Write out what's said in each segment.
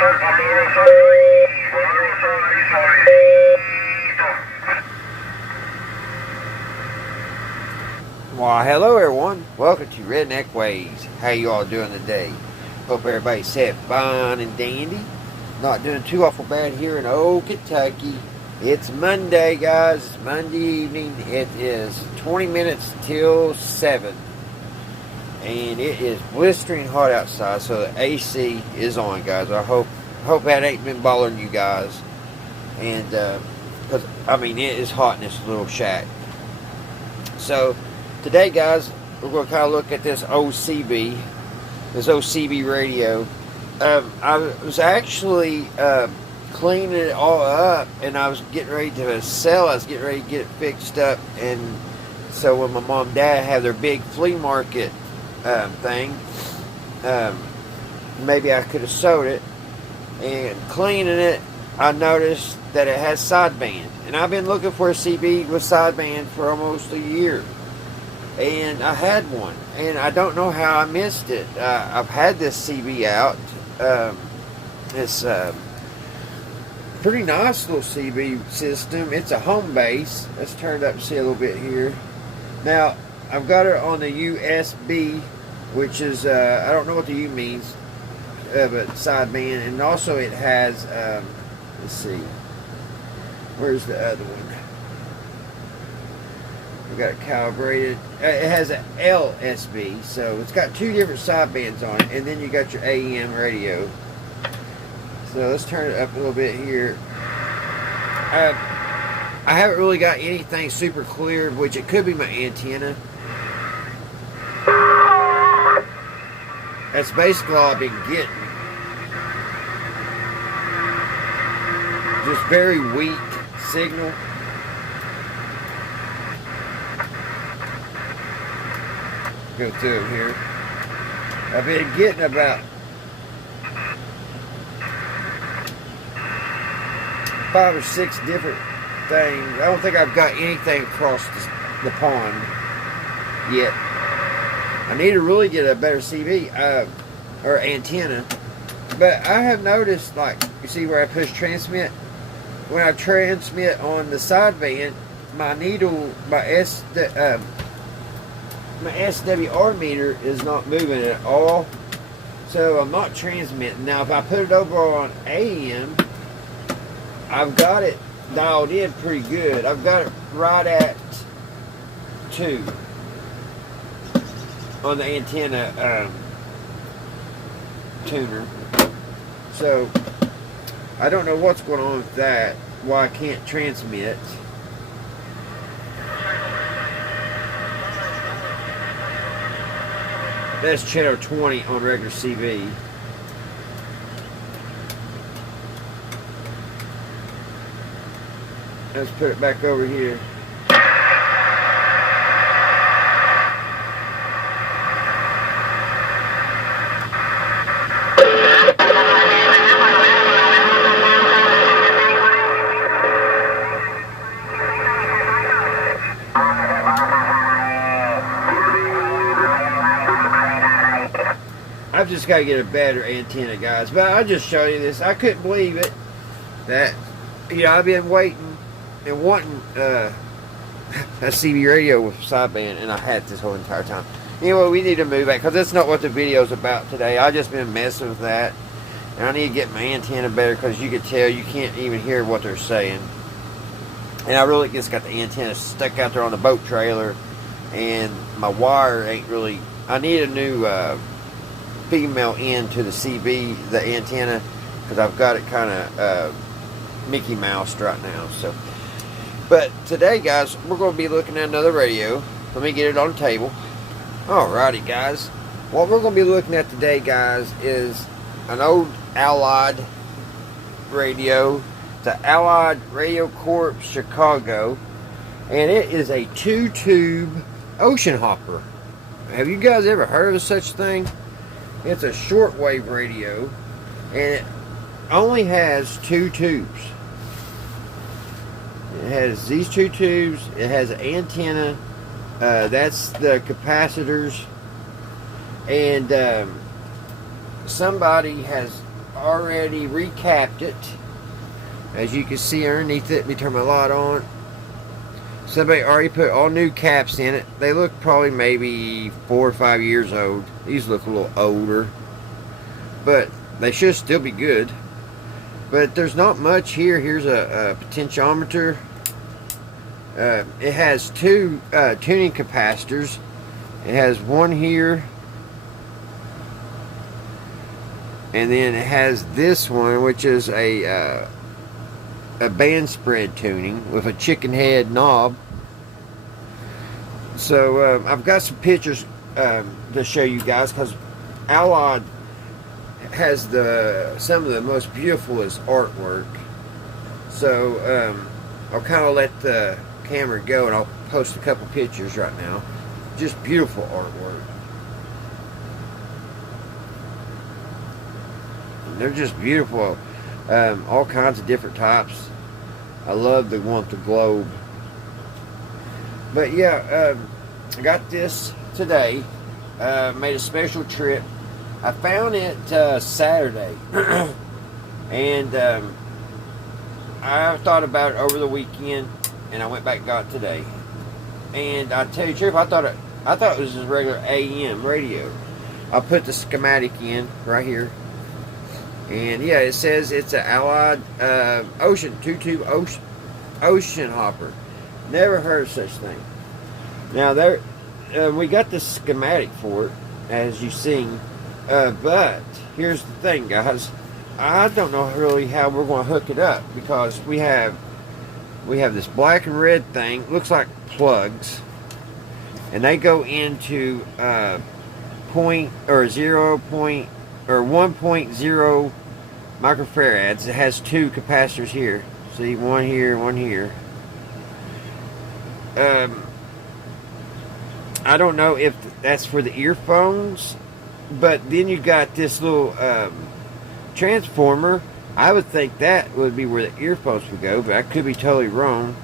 Well, hello everyone. Welcome to Redneck Ways. How you all doing today? Hope everybody's safe, fine, and dandy. Not doing too awful bad here in old Kentucky. It's Monday, guys. It's Monday evening. It is 20 minutes till 7. And it is blistering hot outside, so the AC is on, guys. I hope that ain't been bothering you guys. And, because, I mean, it is hot in this little shack. So, today, guys, we're going to kind of look at this OCB radio. I was actually cleaning it all up, and I was getting ready to sell. I was getting ready to get it fixed up, and so when my mom and dad had their big flea market thing, maybe I could have sold it. And cleaning it, I noticed that it has sideband, and I've been looking for a CB with sideband for almost a year. And I had one, and I don't know how I missed it. I've had this CB out. It's a pretty nice little CB system. It's a home base. Let's turn it up and see a little bit here. Now, I've got it on the USB, which is, I don't know what the U means, but sideband. And also it has, let's see, where's the other one? We got it calibrated. It has an LSB, so it's got two different sidebands on it, and then you got your AM radio. So let's turn it up a little bit here. I haven't really got anything super clear, which it could be my antenna. That's basically all I've been getting. Just very weak signal. Go through it here. I've been getting about 5 or 6 different things. I don't think I've got anything across the pond yet. I need to really get a better CB or antenna. But I have noticed, like, you see where I push transmit? When I transmit on the sideband, my needle, my SWR meter is not moving at all, so I'm not transmitting. Now if I put it over on AM, I've got it dialed in pretty good. I've got it right at 2 on the antenna tuner. So I don't know what's going on with that, why I can't transmit. That's channel 20 on regular CB. Let's put it back over here. I've just got to get a better antenna, guys. But I'll just show you this. I couldn't believe it. That, you know, I've been waiting and wanting a CB radio with sideband, and I had it this whole entire time. Anyway, we need to move back, because that's not what the video's about today. I've just been messing with that. And I need to get my antenna better, because you can tell you can't even hear what they're saying. And I really just got the antenna stuck out there on the boat trailer, and my wire ain't really... I need a new... female end to the CB, the antenna, because I've got it kind of Mickey Mouse right now. So, but today, guys, we're going to be looking at another radio. Let me get it on the table. Alrighty, guys. What we're going to be looking at today, guys, is an old Allied radio. The Allied Radio Corp Chicago, and it is a 2-tube ocean hopper. Have you guys ever heard of such thing? It's a shortwave radio, and it only has 2 tubes. It has these 2 tubes. It has an antenna. That's the capacitors. And somebody has already recapped it. As you can see underneath it, let me turn my light on. Somebody already put all new caps in it. They look probably maybe 4 or 5 years old. These look a little older, but they should still be good. But there's not much here. Here's a potentiometer. It has 2 tuning capacitors. It has one here, and then it has this one, which is a band spread tuning with a chicken head knob. So I've got some pictures to show you guys, because Allied has some of the most beautifulest artwork. So I'll kind of let the camera go, and I'll post a couple pictures right now. Just beautiful artwork. And they're just beautiful. All kinds of different types. I love the one with the globe. But yeah, I got this today. Made a special trip. I found it Saturday. And I thought about it over the weekend, and I went back and got it today. And I tell you the truth, I thought it was a regular AM radio. I put the schematic in right here. And yeah, it says it's an Allied Ocean 2-tube ocean hopper. Never heard of such thing. Now we got the schematic for it, as you seen. But here's the thing, guys. I don't know really how we're going to hook it up, because we have this black and red thing. Looks like plugs, and they go into 1.0 microfarads. It has 2 capacitors here. See, one here, one here. I don't know if that's for the earphones, but then you got this little transformer. I would think that would be where the earphones would go, but I could be totally wrong.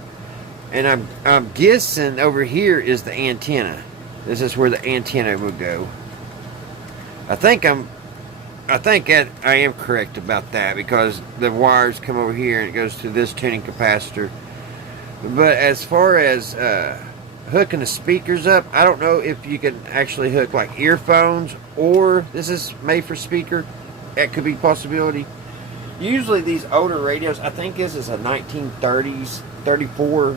And I'm guessing over here is the antenna. This is where the antenna would go. I think I am correct about that, because the wires come over here and it goes to this tuning capacitor. But as far as hooking the speakers up, I don't know if you can actually hook like earphones, or this is made for speaker. That could be a possibility. Usually these older radios, I think this is a 1930s 34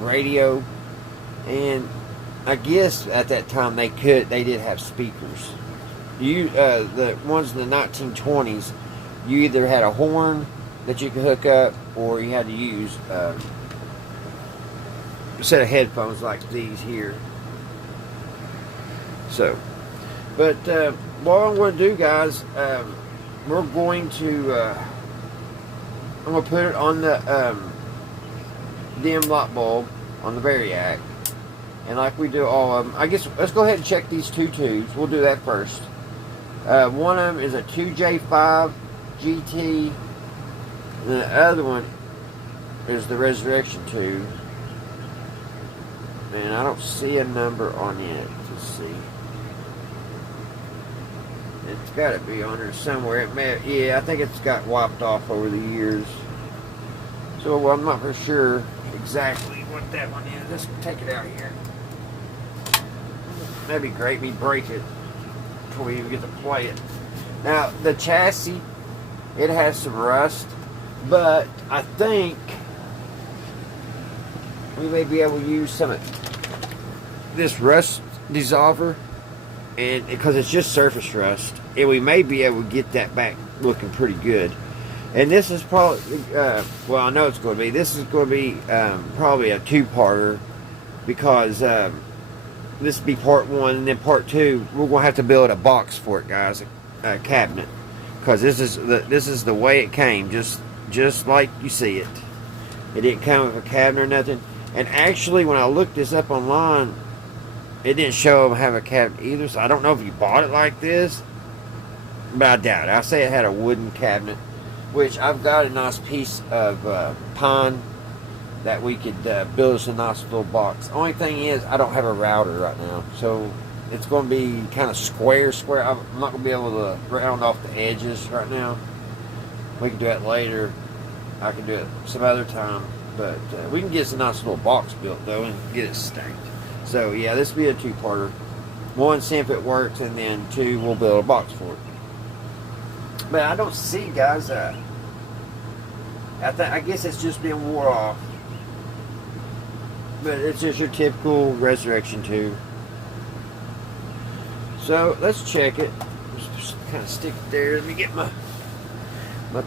radio, and I guess at that time they did have speakers. The ones in the 1920s, you either had a horn that you could hook up, or you had to use a set of headphones like these here. So, but what I'm going to do, guys, we're going to I'm going to put it on the dim light bulb on the Variac, and like we do all of them, I guess let's go ahead and check these 2 tubes. We'll do that first. One of them is a 2J5 GT, and the other one is the Resurrection tube. And I don't see a number on it. Let's see. It's got to be on there somewhere. Yeah, I think it's got wiped off over the years. So I'm not for sure exactly what that one is. Let's take it out here. That'd be great. Me break it before we even get to play it. Now the chassis, it has some rust, but I think we may be able to use some of this rust dissolver, and because it's just surface rust, and we may be able to get that back looking pretty good. And this is probably well, I know it's going to be, this is going to be probably a 2-parter, because this will be part 1, and then part 2 we're going to have to build a box for it, guys, a cabinet, because this is the way it came, just like you see it. It didn't come with a cabinet or nothing. And actually, when I looked this up online, it didn't show them have a cabinet either. So I don't know if you bought it like this, but I doubt it. I say it had a wooden cabinet, which I've got a nice piece of pine that we could build us a nice little box. Only thing is, I don't have a router right now, so it's going to be kind of square. I'm not going to be able to round off the edges right now. We can do that later. I can do it some other time. But we can get some nice little box built, though, and get it stacked. So, yeah, this will be a two-parter. One, see if it works, and then two, we'll build a box for it. But I don't see, guys, I guess it's just been wore off. But it's just your typical resurrection tube. So, let's check it. Just kind of stick it there. Let me get my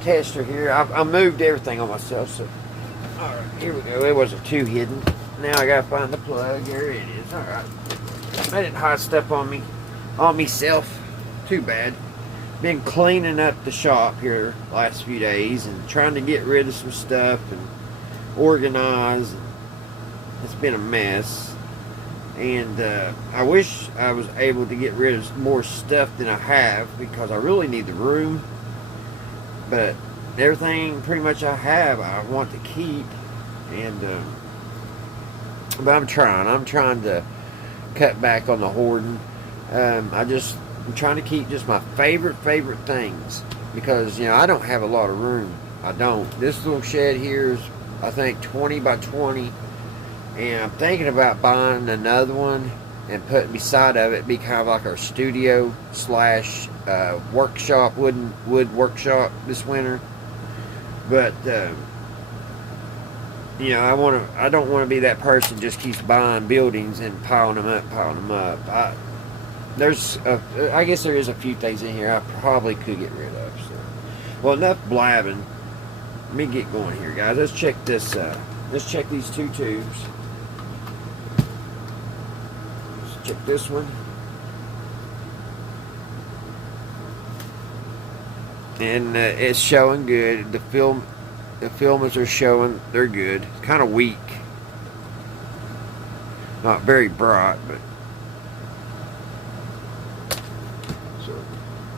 tester here. I moved everything on myself, so... Alright, here we go. It wasn't too hidden. Now I gotta find the plug. There it is. Alright. I didn't hide stuff on myself. Too bad. Been cleaning up the shop here last few days and trying to get rid of some stuff and organize. It's been a mess. And I wish I was able to get rid of more stuff than I have because I really need the room. But everything pretty much I have I want to keep. And but I'm trying to cut back on the hoarding. I'm trying to keep just my favorite things because, you know, I don't have a lot of room. I don't. This little shed here is, I think, 20 by 20, and I'm thinking about buying another one and putting beside of it, be kind of like our studio slash workshop, wood workshop this winter. But you know, I don't want to be that person just keeps buying buildings and piling them up. I guess there is a few things in here I probably could get rid of. So, well, enough blabbing. Let me get going here, guys. Let's check this. Let's check these two tubes. Let's check this one. And it's showing good. The filmers are showing they're good. It's kind of weak. Not very bright, but so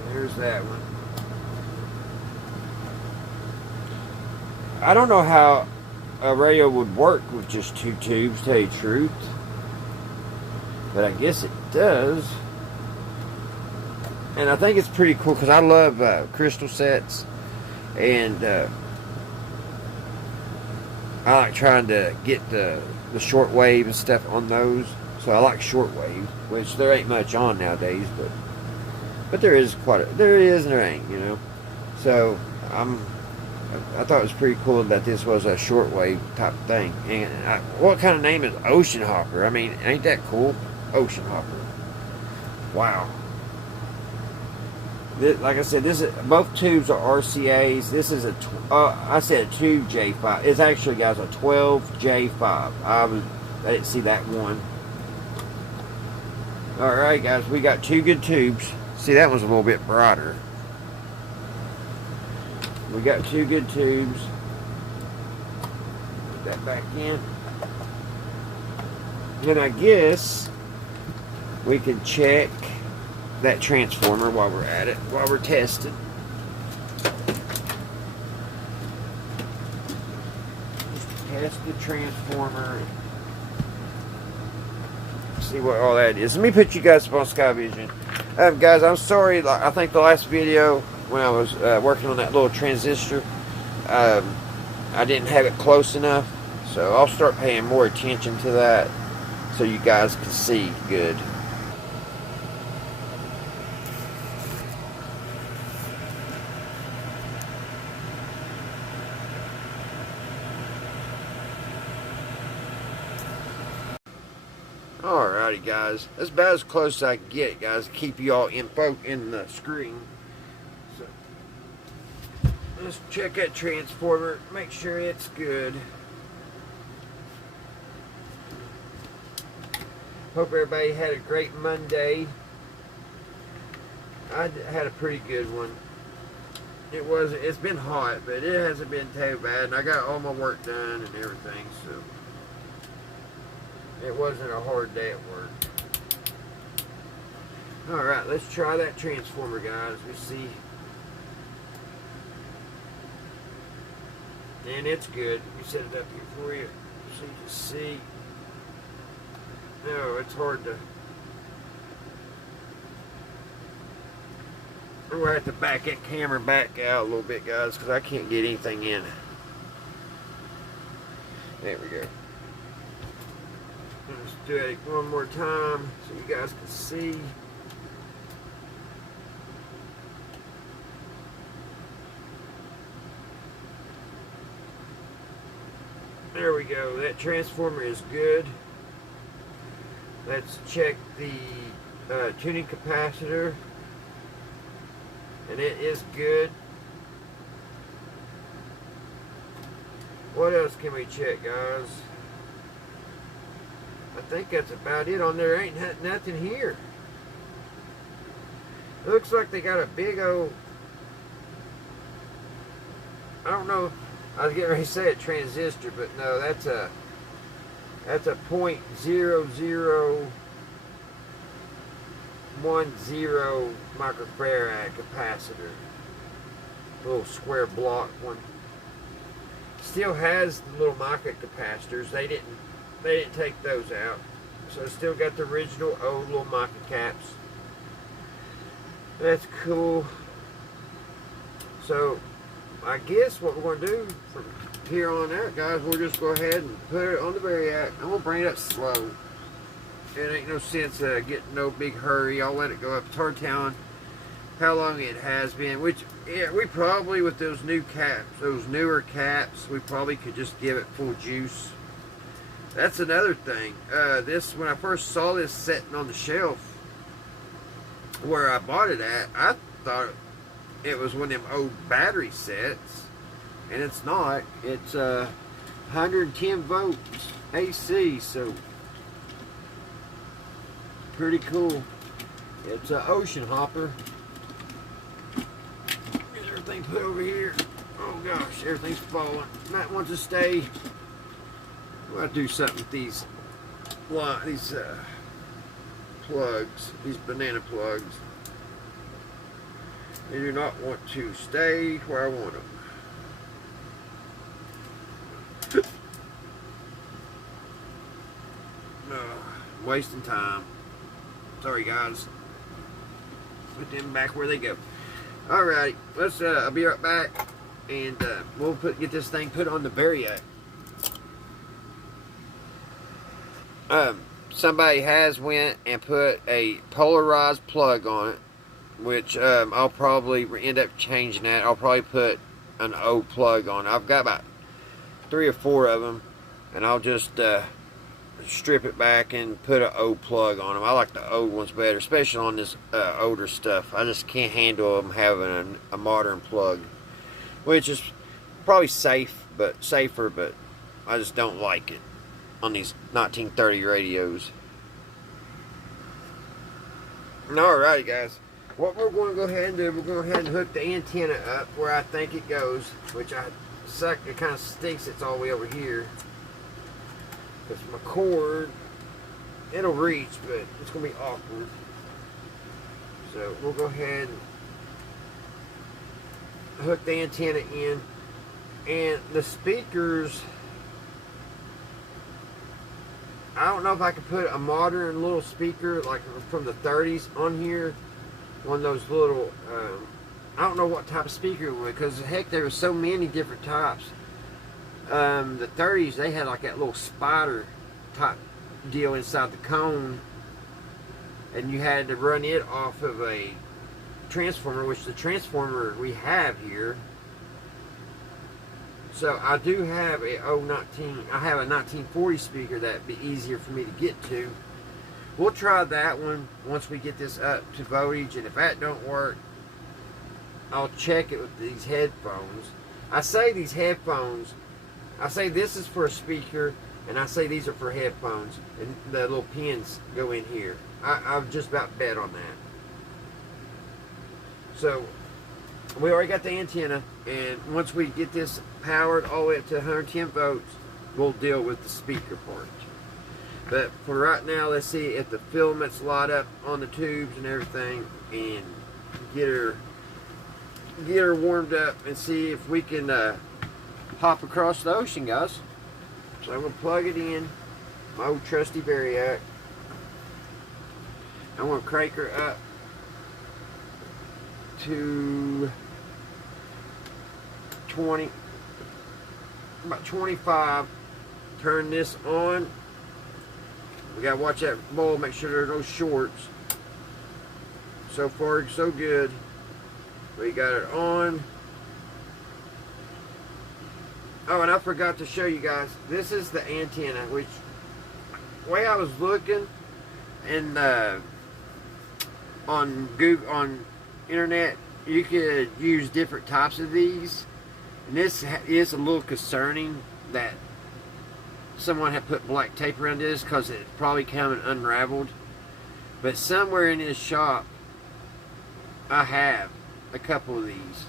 there's that one. I don't know how a radio would work with just two tubes, to tell you the truth, but I guess it does. And I think it's pretty cool because I love crystal sets, and I like trying to get the shortwave and stuff on those. So I like shortwave, which there ain't much on nowadays, but there is there is and there ain't, you know. So I thought it was pretty cool that this was a shortwave type thing. And what kind of name is Ocean Hopper? I mean, ain't that cool? Ocean Hopper. Wow. Like I said, both tubes are RCAs. This is I said a 2J5. It's actually, guys, a 12J5. I didn't see that one. All right, guys, we got two good tubes. See, that one's a little bit brighter. We got two good tubes. Put that back in. And I guess we can check that transformer while we're at it, while we're testing. Just test the transformer. See what all that is. Let me put you guys up on Sky Vision. Guys, I'm sorry. I think the last video when I was working on that little transistor, I didn't have it close enough. So I'll start paying more attention to that so you guys can see good. Alrighty, guys, that's about as close as I can get, guys. Keep you all in the screen. So let's check that transformer, make sure it's good. Hope everybody had a great Monday. I had a pretty good one. It's been hot, but it hasn't been too bad, and I got all my work done and everything, so it wasn't a hard day at work. Alright, let's try that transformer, guys. We see. And it's good. Let me set it up here for you so you can see. No, it's hard to I'm going to have to back that camera back out a little bit, guys, because I can't get anything in. There we go. Let's do it one more time so you guys can see. There we go. That transformer is good. Let's check the tuning capacitor. And it is good. What else can we check, guys? I think that's about it on there. Ain't nothing here. It looks like they got a big old, I don't know, I was getting ready to say a transistor, but no, that's a .0010 microfarad capacitor. Little square block one. Still has the little micro capacitors. They didn't take those out. So it's still got the original old little micro caps. That's cool. So I guess what we're going to do from here on out, guys, we'll just go ahead and put it on the variac. I'm going to bring it up slow. It ain't no sense getting no big hurry. I'll let it go up. It's hard telling how long it has been. Which, yeah, we probably, with those new caps, those newer caps, we probably could just give it full juice. That's another thing. When I first saw this sitting on the shelf where I bought it at, I thought it was one of them old battery sets, and it's not. It's 110 volts AC, so pretty cool. It's an ocean hopper. Get everything put over here. Oh gosh, everything's falling. Might want to stay. I'll do something with these plugs, these banana plugs. They do not want to stay where I want them. Wasting time. Sorry, guys. Put them back where they go. Alright, let's. I'll be right back, and we'll get this thing put on the variac. Somebody has went and put a polarized plug on it, which I'll probably end up changing that. I'll probably put an O plug on it. I've got about 3 or 4 of them, and I'll just strip it back and put an O plug on them. I like the old ones better, especially on this older stuff. I just can't handle them having a modern plug, which is probably safer, but I just don't like it on these 1930 radios. Alright, guys, what we're going to go ahead and do, we're going to go ahead and hook the antenna up where I think it goes, which it kind of stinks it's all the way over here, because my cord, it'll reach, but it's going to be awkward. So we'll go ahead and hook the antenna in, and the speakers, I don't know if I could put a modern little speaker like from the 30s on here. One of those little, I don't know what type of speaker it would, because heck, there were so many different types. The 30s, they had like that little spider type deal inside the cone, and you had to run it off of a transformer, which the transformer we have here. So I do have I have a 1940 speaker that'd be easier for me to get to. We'll try that one once we get this up to voltage, and if that don't work, I'll check it with these headphones. I say these headphones, I say this is for a speaker, and I say these are for headphones, and the little pins go in here. I've just about bet on that. So we already got the antenna, and once we get this powered all the way up to 110 volts, we'll deal with the speaker part. But for right now, let's see if the filaments light up on the tubes and everything, and get her warmed up, and see if we can hop across the ocean, guys. So I'm going to plug it in, my old trusty variac. I'm going to crank her up to 20, about 25. Turn this on. We gotta watch that bowl, make sure there are no shorts. So far, so good. We got it on. Oh, and I forgot to show you guys. This is the antenna, which way I was looking and on Google, on internet, you could use different types of these. And this is a little concerning that someone had put black tape around this because it probably came and unraveled. But somewhere in this shop, I have a couple of these,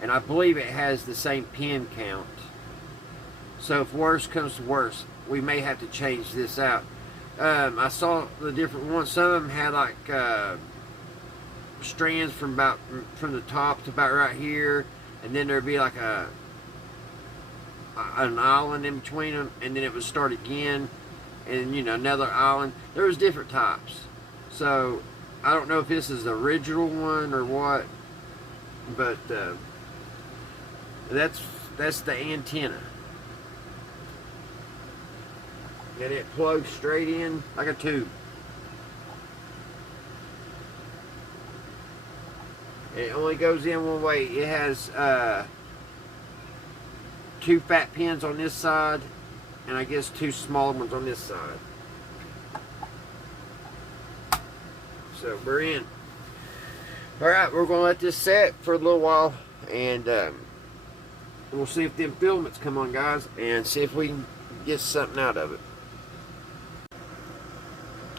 and I believe it has the same pin count. So if worse comes to worse, we may have to change this out. I saw the different ones. Some of them had like strands from the top to about right here, and then there'd be like an island in between them, and then it would start again, and you know, another island. There was different types. So I don't know if this is the original one or what, but that's the antenna. And it plugs straight in like a tube. It only goes in one way. It has 2 fat pins on this side, and I guess 2 small ones on this side. So we're in. Alright, we're going to let this set for a little while, and we'll see if them filaments come on, guys, and see if we can get something out of it.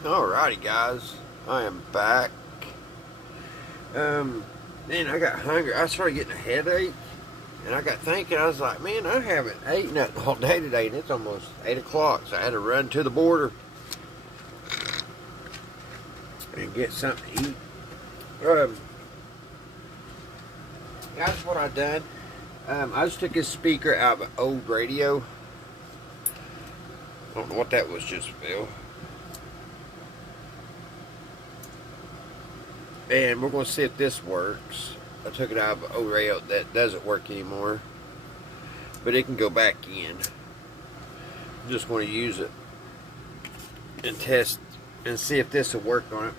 Alrighty, guys, I am back. Man, I got hungry. I started getting a headache, and I got thinking, I was like, man, I haven't ate nothing all day today, and it's almost 8 o'clock, so I had to run to the border and get something to eat. That's what I done. I just took this speaker out of an old radio. I don't know what that was just, Bill. And we're going to see if this works. I took it out of an old radio that doesn't work anymore, but it can go back in. I'm just going to use it and test and see if this will work on it.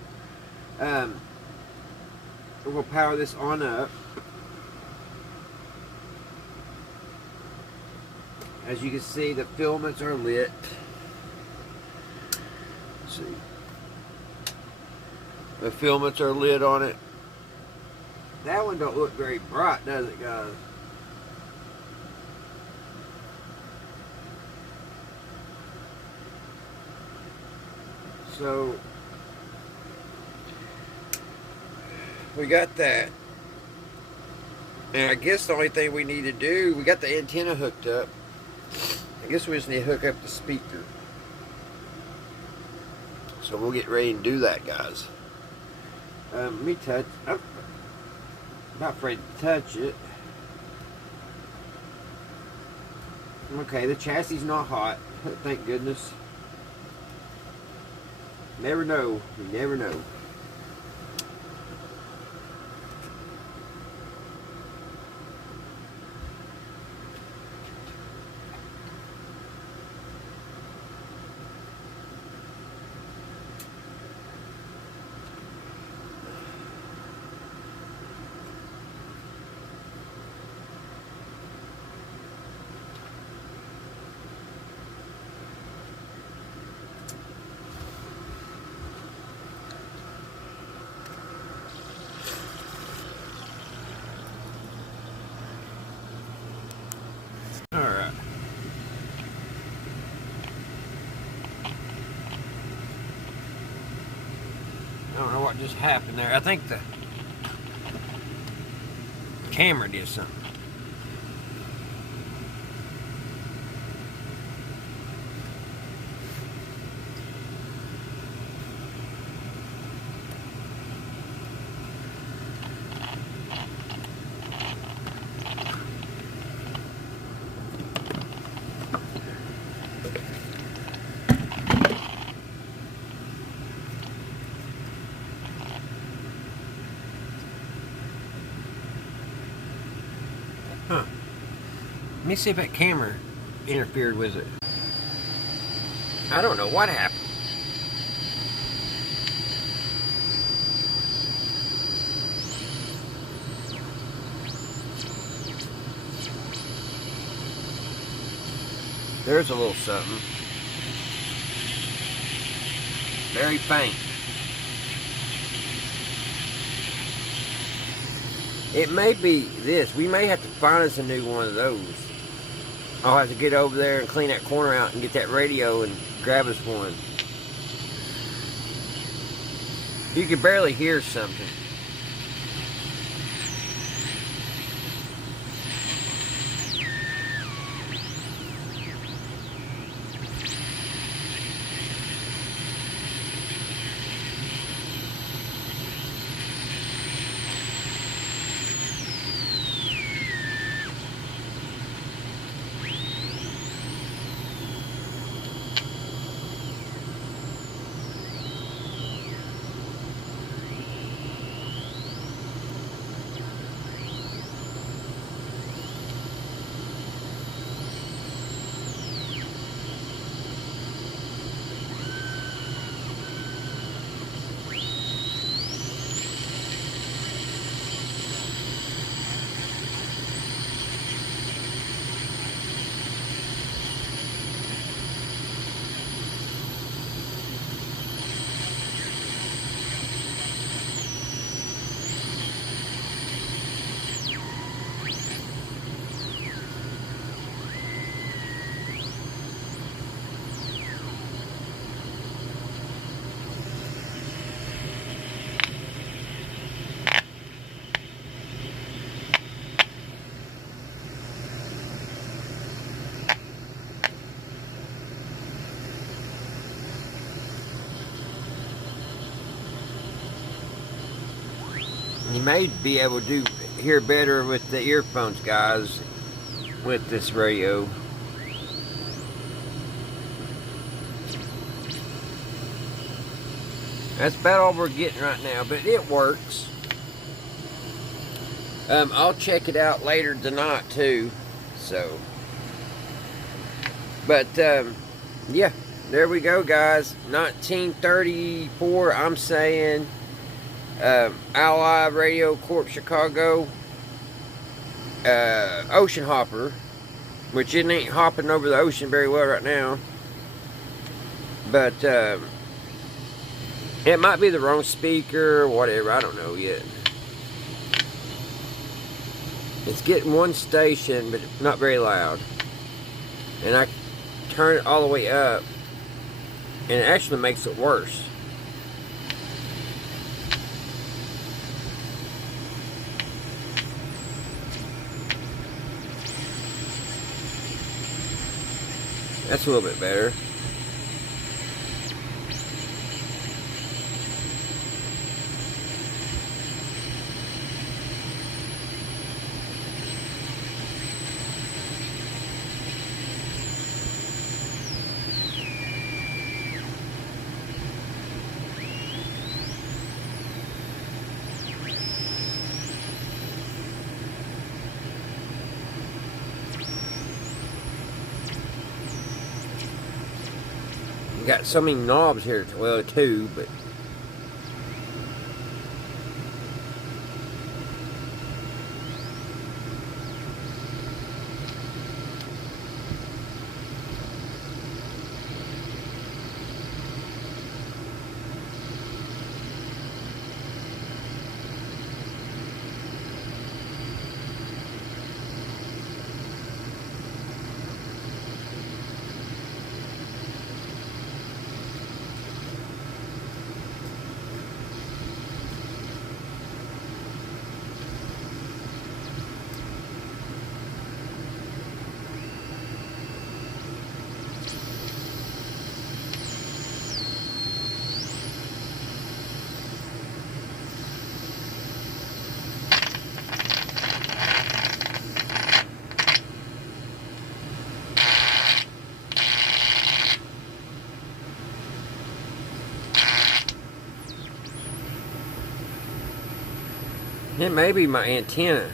We're going to power this on up. As you can see, the filaments are lit. Let's see. The filaments are lit on it. That one don't look very bright, does it, guys? So we got that. And I guess the only thing we need to do, we got the antenna hooked up. I guess we just need to hook up the speaker. So we'll get ready and do that, guys. Let me touch. I'm not afraid to touch it. Okay, the chassis is not hot. Thank goodness. Never know. You never know. Alright. I don't know what just happened there. I think the camera did something. Let me see if that camera interfered with it. I don't know what happened. There's a little something. Very faint. It may be this. We may have to find us a new one of those. I'll have to get over there and clean that corner out and get that radio and grab us one. You can barely hear something. You may be able to hear better with the earphones, guys, with this radio. That's about all we're getting right now, but it works. I'll check it out later tonight too. So, but yeah, there we go, guys. 1934. I'm saying. Ally Radio Corp Chicago ocean hopper, which it ain't hopping over the ocean very well right now, but it might be the wrong speaker or whatever, I don't know yet. It's getting one station but not very loud, and I turn it all the way up and it actually makes it worse. That's a little bit better. Got so many knobs here, well, two, but it may be my antenna.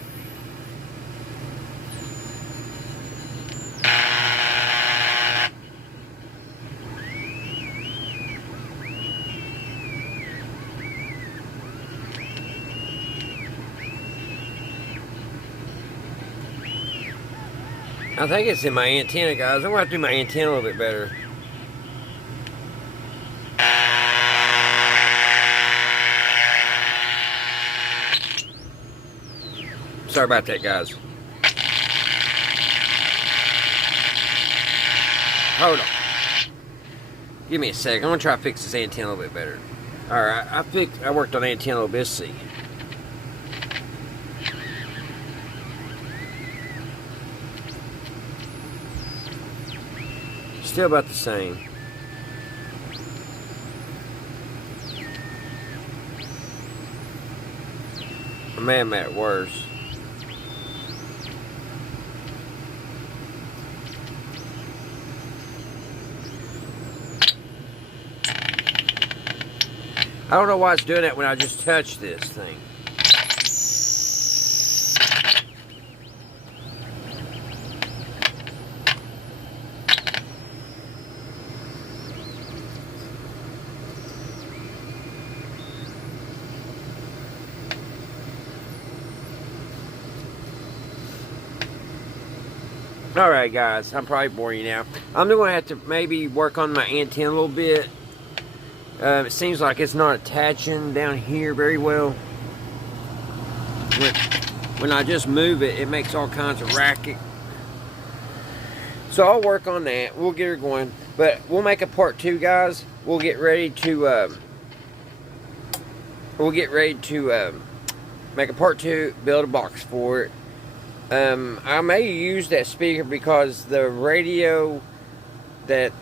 I think it's in my antenna, guys. I'm going to have to do my antenna a little bit better. Sorry about that, guys. Hold on. Give me a second. I'm going to try to fix this antenna a little bit better. Alright, I worked on the antenna a little bit. Let's see. Still about the same. I may have made it worse. I don't know why it's doing that when I just touched this thing. Alright guys, I'm probably boring you now. I'm going to have to maybe work on my antenna a little bit. It seems like it's not attaching down here very well. When I just move it, it makes all kinds of racket. So I'll work on that. We'll get her going. But we'll make a part 2, guys. We'll get ready to make a part 2, build a box for it. I may use that speaker because the radio that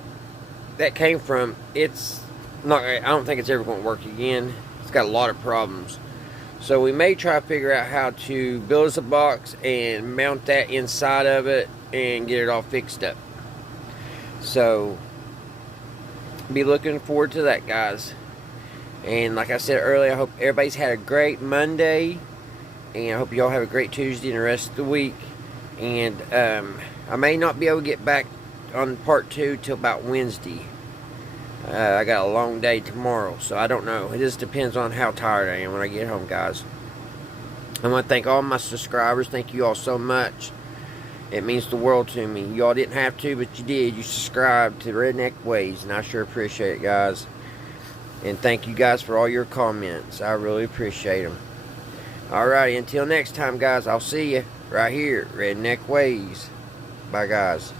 came from, it's not, I don't think it's ever going to work again. It's got a lot of problems. So we may try to figure out how to build us a box and mount that inside of it and get it all fixed up. So be looking forward to that, guys. And like I said earlier, I hope everybody's had a great Monday. And I hope y'all have a great Tuesday and the rest of the week. And I may not be able to get back on part 2 till about Wednesday. I got a long day tomorrow, so I don't know. It just depends on how tired I am when I get home, guys. I want to thank all my subscribers. Thank you all so much. It means the world to me. Y'all didn't have to, but you did. You subscribed to Redneck Ways, and I sure appreciate it, guys. And thank you guys for all your comments. I really appreciate them. Alrighty, until next time, guys, I'll see you right here, Redneck Ways. Bye, guys.